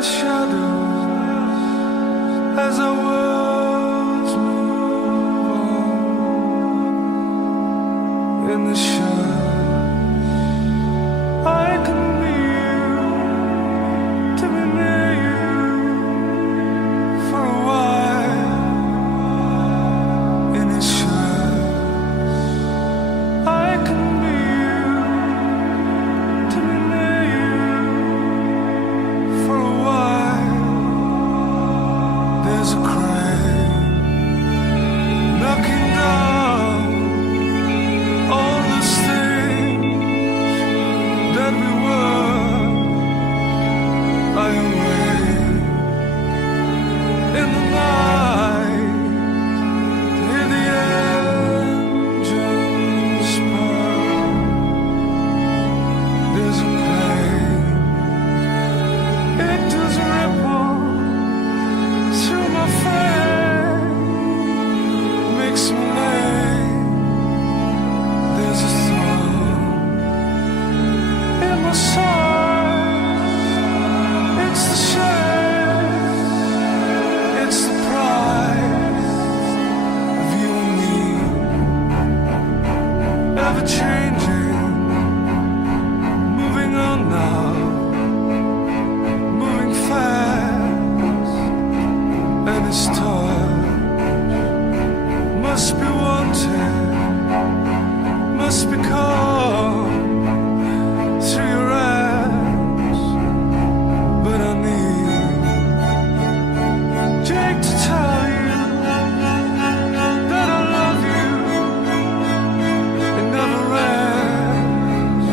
the shadows as our worlds move on. In the shadows, I can be you, to be near you for a while. In the shadows, I can be you, to be near you for a while. There's a crane knocking down all those things that we were. I awake in the night to hear the engines purr. There's a pain, it does ripple through my frame, makes me lame. There's a song in my side. It's the shame, it's the pride of you and me, ever changing, moving on now, moving fast, and its touch must be wanted, must be caught through your eyes. But I need Jake to tell you that I love you. It never ends,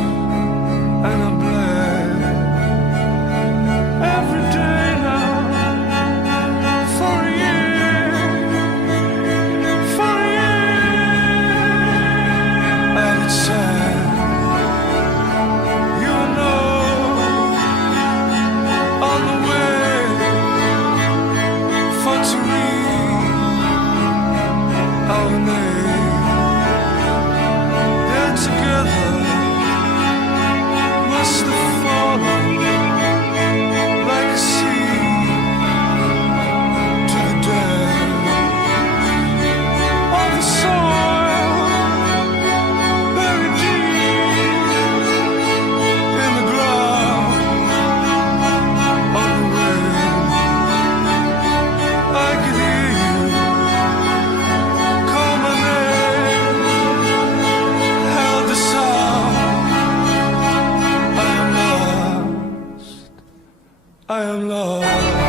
and I'm blessed every day now for a year, for a year. And it's sad, you know, on the way for to read our name. They're together, must have fallen like a seed to the depth of the soil, buried deep in the ground on the rain. I can hear you call my name, held the sound. I am lost, I am lost.